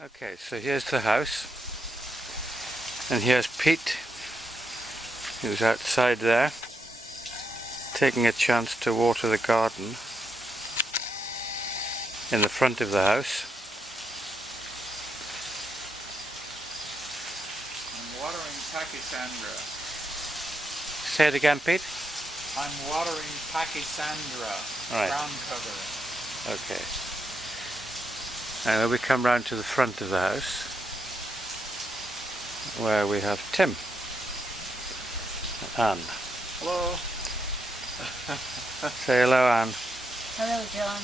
Okay, so here's the house, and here's Pete, who's outside there, taking a chance to water the garden in the front of the house. I'm watering Packisandra. Say it again, Pete. I'm watering Packisandra, Right. ground cover. Okay. And then we come round to the front of the house, where we have Tim and Anne. Hello. Say hello, Anne. Hello, John.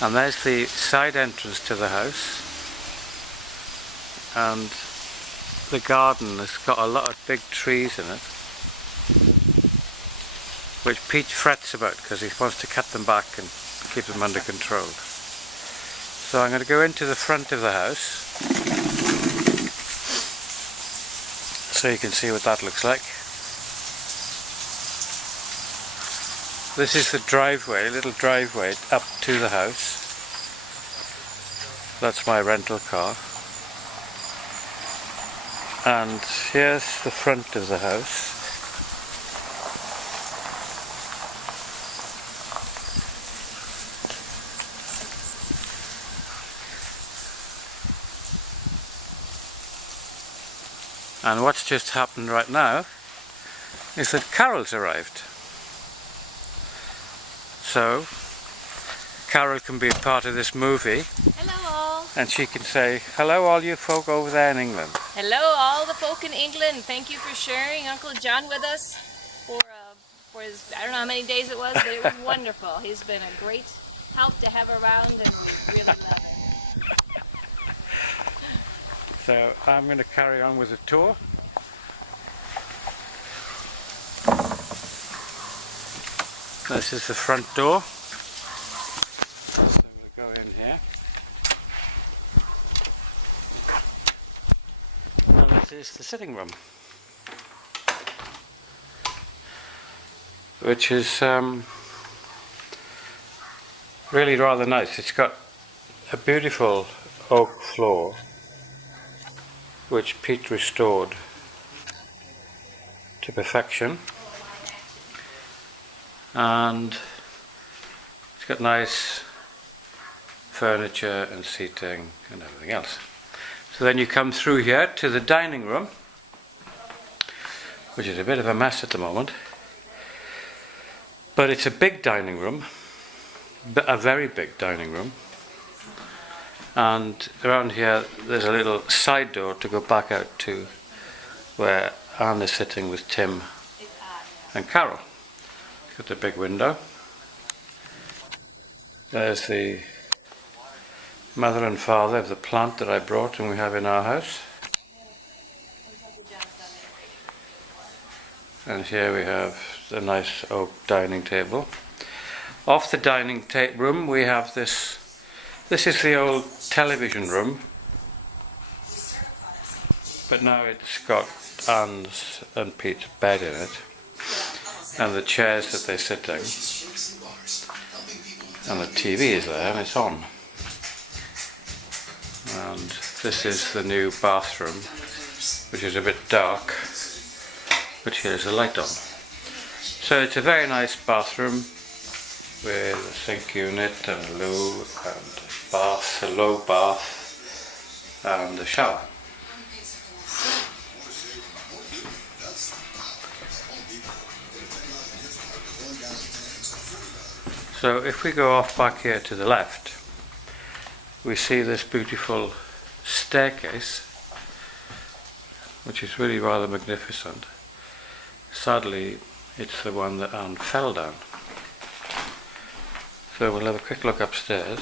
And there's the side entrance to the house, and the garden has got a lot of big trees in it, which Pete frets about because he wants to cut them back and keep them under control. So I'm going to go into the front of the house so you can see what that looks like. This is the driveway, little driveway up to the house. That's my rental car. And here's the front of the house. And what's just happened right now is that Carol's arrived. So Carol can be a part of this movie. Hello, all. And she can say, hello all you folk over there in England. Hello, all the folk in England. Thank you for sharing Uncle John with us for his, I don't know how many days it was, but it was wonderful. He's been a great help to have around, and we really love him. So I'm going to carry on with the tour. This is the front door. So we'll go in here. And this is the sitting room, which is really rather nice. It's got a beautiful oak floor, which Pete restored to perfection, and it's got nice furniture and seating and everything else. So then you come through here to the dining room, which is a bit of a mess at the moment, but it's a big dining room, a very big dining room. And around here there's a little side door to go back out to where Anne is sitting with Tim and Carol. It's got the big window. There's the mother and father of the plant that I brought and we have in our house. And here we have the nice oak dining table. Off the dining room we have this. This is the old television room, but now it's got Anne's and Pete's bed in it, and the chairs that they sit in, and the TV is there and it's on. And this is the new bathroom, which is a bit dark, but here's a light on. So it's a very nice bathroom with a sink unit and a loo and bath, a low bath and a shower. So if we go off back here to the left, we see this beautiful staircase, which is really rather magnificent. Sadly, it's the one that Anne fell down. So we'll have a quick look upstairs.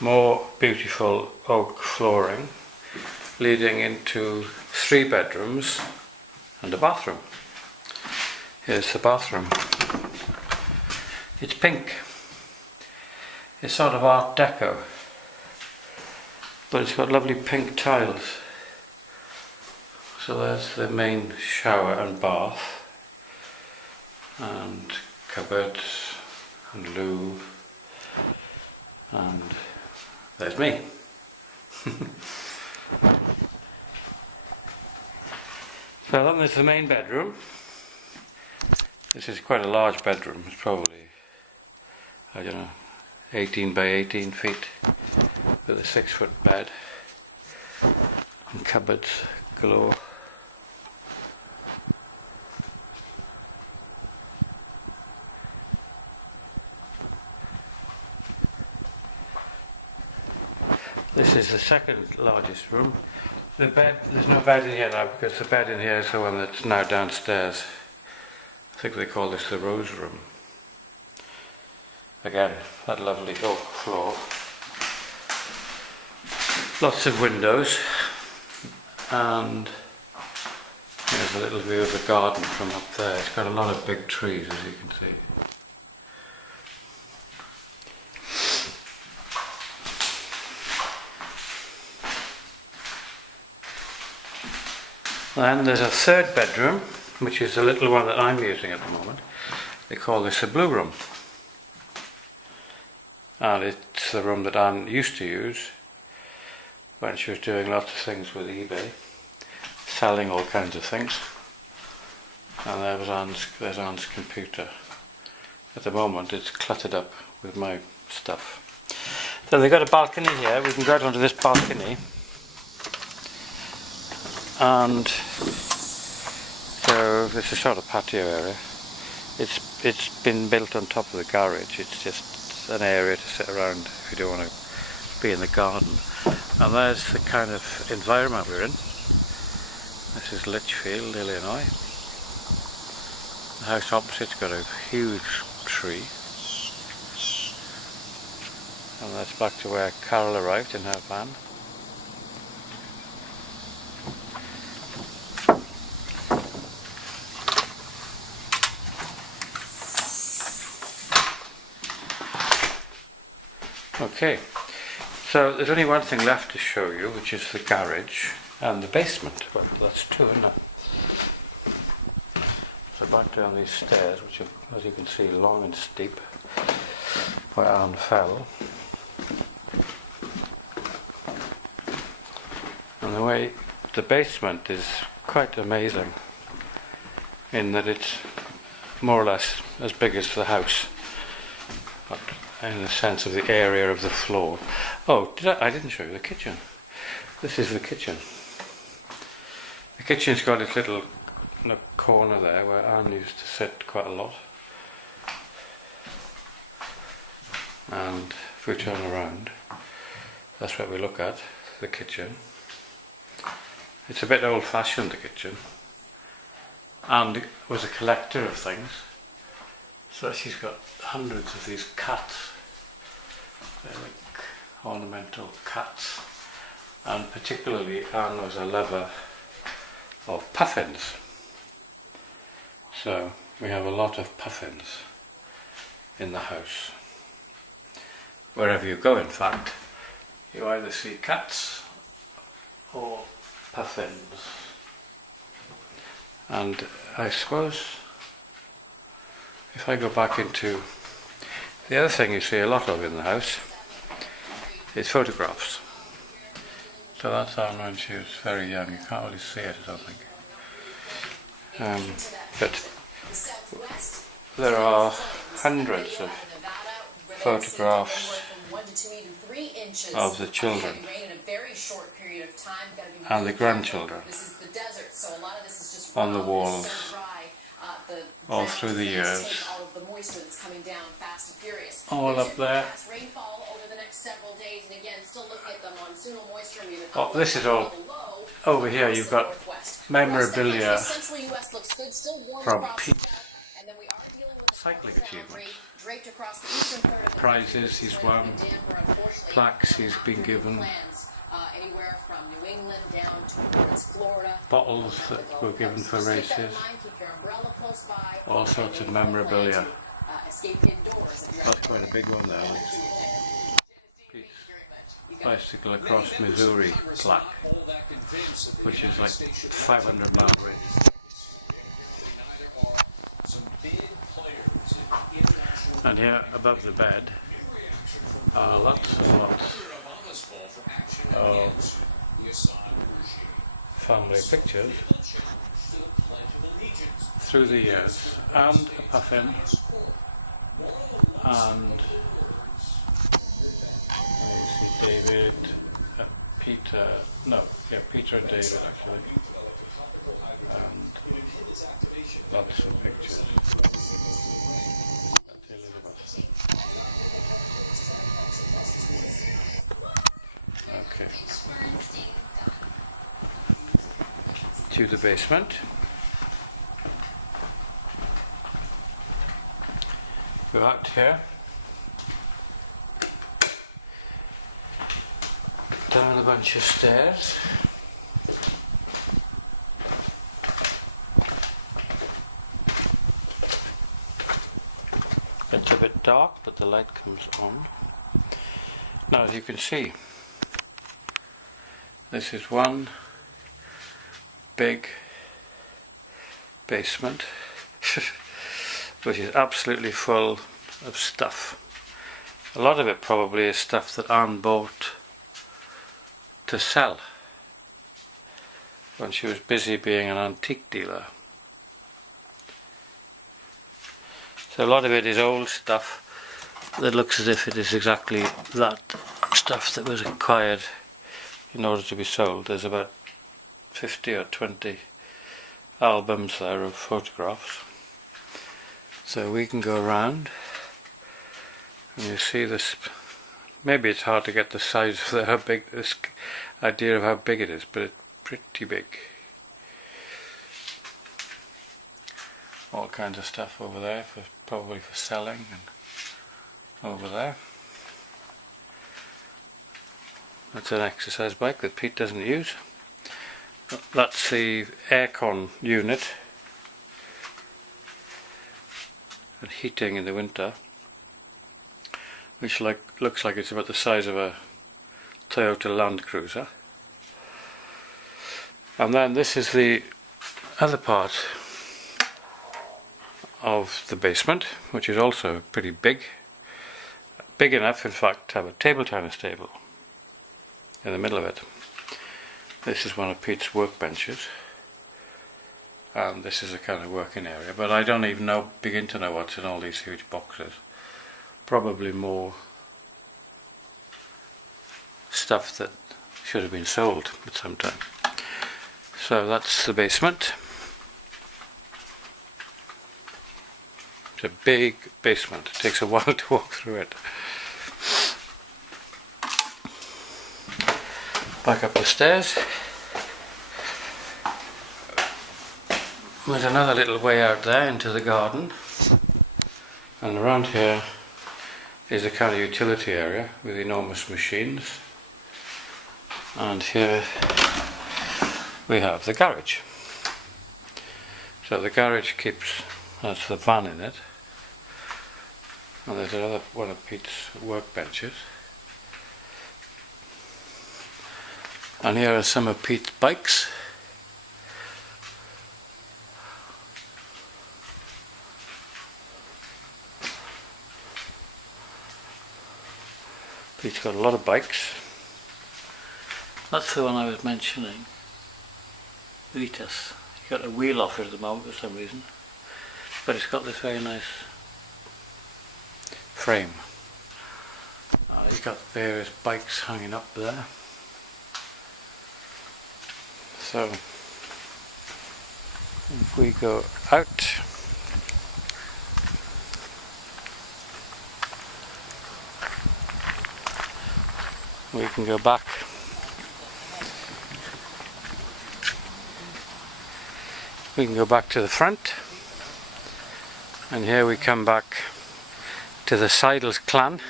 More beautiful oak flooring leading into 3 bedrooms and a bathroom. Here's the bathroom. It's pink. It's sort of Art Deco, but it's got lovely pink tiles. So there's the main shower and bath, and cupboards and loo, and there's me. So then there's the main bedroom. This is quite a large bedroom. It's probably, I don't know, 18 by 18 feet with a 6-foot bed and cupboards galore. This is the second largest room. The bed, there's no bed in here now because the bed in here is the one that's now downstairs. I think they call this the Rose Room. Again, that lovely oak floor. Lots of windows, and there's a little view of the garden from up there. It's got a lot of big trees, as you can see. Then there's a third bedroom, which is the little one that I'm using at the moment. They call this a blue room. And it's the room that Anne used to use when she was doing lots of things with eBay, selling all kinds of things. And there's Anne's computer. At the moment it's cluttered up with my stuff. So they've got a balcony here. We can go out onto this balcony. And so it's a sort of patio area. It's been built on top of the garage. It's just an area to sit around if you don't want to be in the garden. And there's the kind of environment we're in. This is Litchfield, Illinois. The house opposite's got a huge tree. And that's back to where Carol arrived in her van. Okay, so there's only one thing left to show you, which is the garage and the basement. Well, that's two, isn't it? So back down these stairs, which are, as you can see, long and steep, where Anne fell. And the way the basement is quite amazing, in that it's more or less as big as the house. But in the sense of the area of the floor. Oh, I didn't show you the kitchen. This is the kitchen. The kitchen's got its little corner there where Anne used to sit quite a lot. And if we turn around, that's what we look at, the kitchen. It's a bit old-fashioned, the kitchen. Anne was a collector of things. So she's got hundreds of these cats. They're like ornamental cats. And particularly Anne was a lover of puffins. So we have a lot of puffins in the house. Wherever you go, in fact, you either see cats or puffins. And I suppose if I go back into the other thing you see a lot of in the house is photographs. So that's Anne when she was very young. You can't really see it, I don't think. But there are hundreds of photographs of the children and the grandchildren on the walls all through the years, all up there. Oh, this is all over here. You've got memorabilia from Pete, cycling achievements, prizes he's won, plaques he's been given, bottles that were given for races, all sorts of memorabilia. That's quite a big one there. bicycle across Missouri plaque, which is like 500 mile radius. And here above the bed are lots and lots of family pictures through the years, and a puffin, and you see David, Peter and David actually, and lots of pictures. That's Elizabeth. Okay. To the basement. Go out here. Down a bunch of stairs. It's a bit dark, but the light comes on. Now, as you can see, this is one big basement which is absolutely full of stuff. A lot of it probably is stuff that Anne bought to sell when she was busy being an antique dealer. So a lot of it is old stuff that looks as if it is exactly that stuff that was acquired in order to be sold. There's about 50 or 20 albums there of photographs. So we can go around and you see this. Maybe it's hard to get the size of how big, this idea of how big it is, but it's pretty big. All kinds of stuff over there, probably for selling, and over there. That's an exercise bike that Pete doesn't use. That's the aircon unit and heating in the winter, which looks like it's about the size of a Toyota Land Cruiser. And then this is the other part of the basement, which is also pretty big. Big enough, in fact, to have a table tennis table in the middle of it. This is one of Pete's workbenches, and this is a kind of working area, but I don't even begin to know what's in all these huge boxes. Probably more stuff that should have been sold at some time. So that's the basement. It's a big basement. It takes a while to walk through it. Back up the stairs. There's another little way out there into the garden, and around here is a kind of utility area with enormous machines, and here we have the garage. So the garage that's the van in it, and there's another one of Pete's workbenches, and here are some of Pete's bikes. Pete's got a lot of bikes. That's the one I was mentioning, Vitas. He's got a wheel off it at the moment for some reason, but it's got this very nice frame. He's got various bikes hanging up there. So if we go out, we can go back. We can go back to the front, and here we come back to the Seidels clan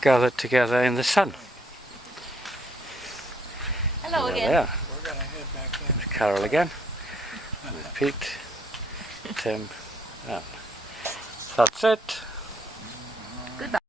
gathered together in the sun. Hello There again. they are. We're going to head back in. There's Carol again, with Pete, Tim, and that's it. Goodbye.